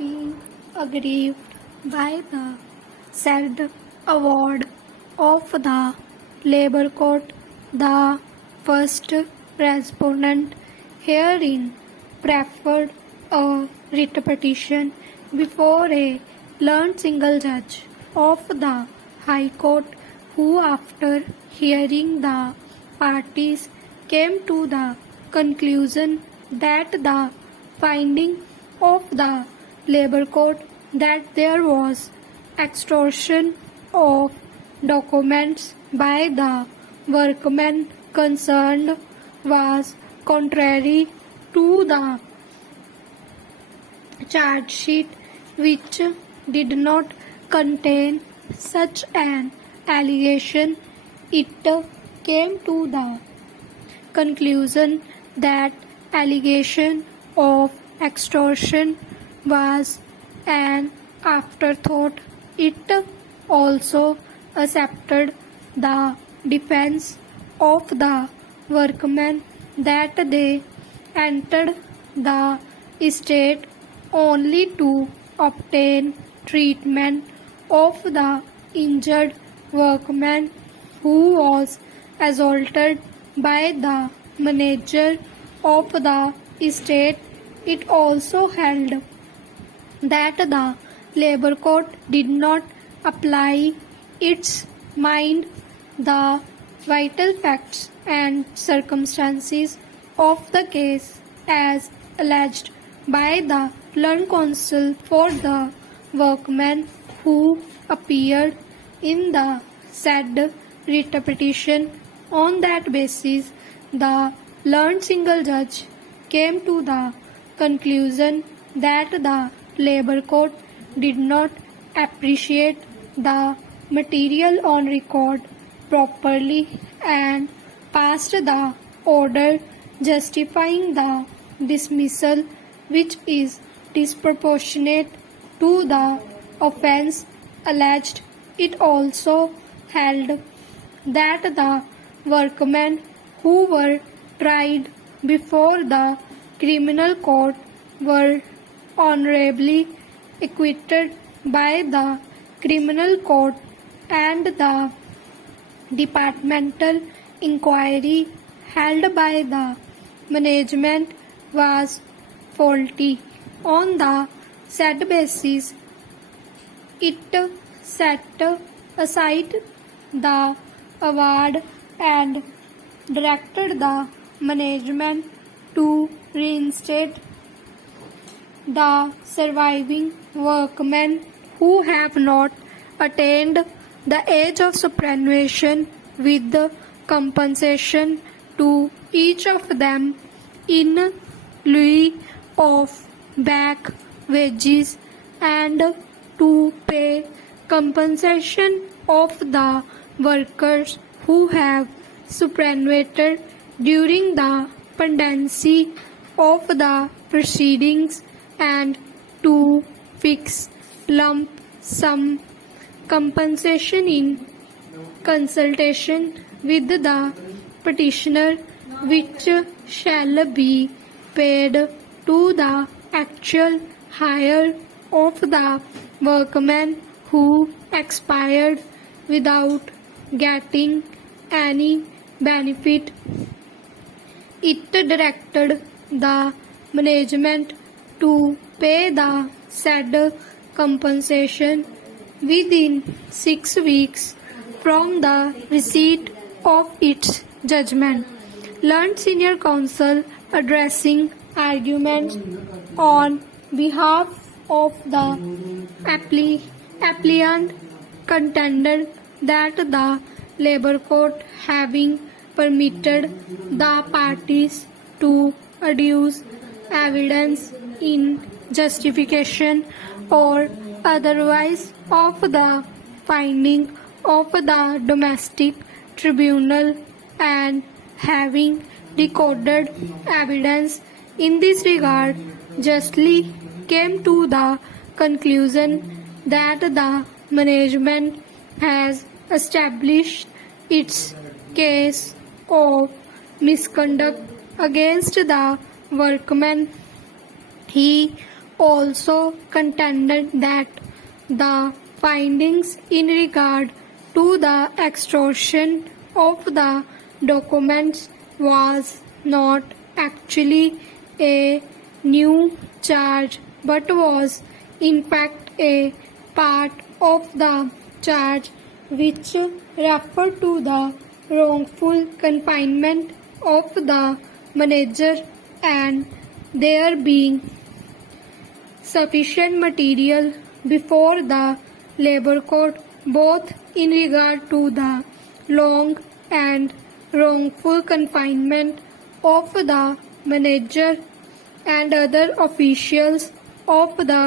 being aggrieved by the said award of the Labour Court. The first respondent herein preferred a writ petition before a learned single judge of the High Court, who, after hearing the parties, came to the conclusion that the finding of the Labour Court that there was extortion of documents by the workmen concerned was contrary to the charge sheet, which did not contain such an allegation. It came to the conclusion that allegation of extortion was an afterthought. It also accepted the defense of the workmen that they entered the estate only to obtain treatment of the injured workman who was assaulted by the manager of the estate. It also held that the Labour Court did not apply its mind the vital facts and circumstances of the case as alleged by the learned counsel for the workmen who appeared in the said writ petition. On that basis, the learned single judge came to the conclusion that the Labour Court did not appreciate the material on record properly and passed the order justifying the dismissal, which is disproportionate to the offence alleged. It also held that the workmen who were tried before the criminal court were honorably acquitted by the criminal court, and the departmental inquiry held by the management was faulty. On the said basis, it set aside the award and directed the management to reinstate the surviving workmen who have not attained the age of superannuation with compensation to each of them in lieu of back wages, and to pay compensation of the workers who have superannuated during the pendency of the proceedings, and to fix lump sum compensation in consultation with the petitioner, which shall be paid to the actual hire of the workmen who expired without getting any benefit. It directed the management to pay the said compensation within 6 weeks from the receipt of its judgment. Learned senior counsel, addressing arguments on behalf of the applicant, contended that the Labour Court, having permitted the parties to adduce evidence in justification or otherwise of the finding of the domestic tribunal, and having recorded evidence in this regard, justly came to the conclusion that the management has established its case of misconduct against the workmen. He also contended that the findings in regard to the extortion of the documents was not actually a new charge but was in fact a part of the charge which referred to the wrongful confinement of the manager and there being sufficient material before the labor court both in regard to the long and wrongful confinement of the manager and other officials of the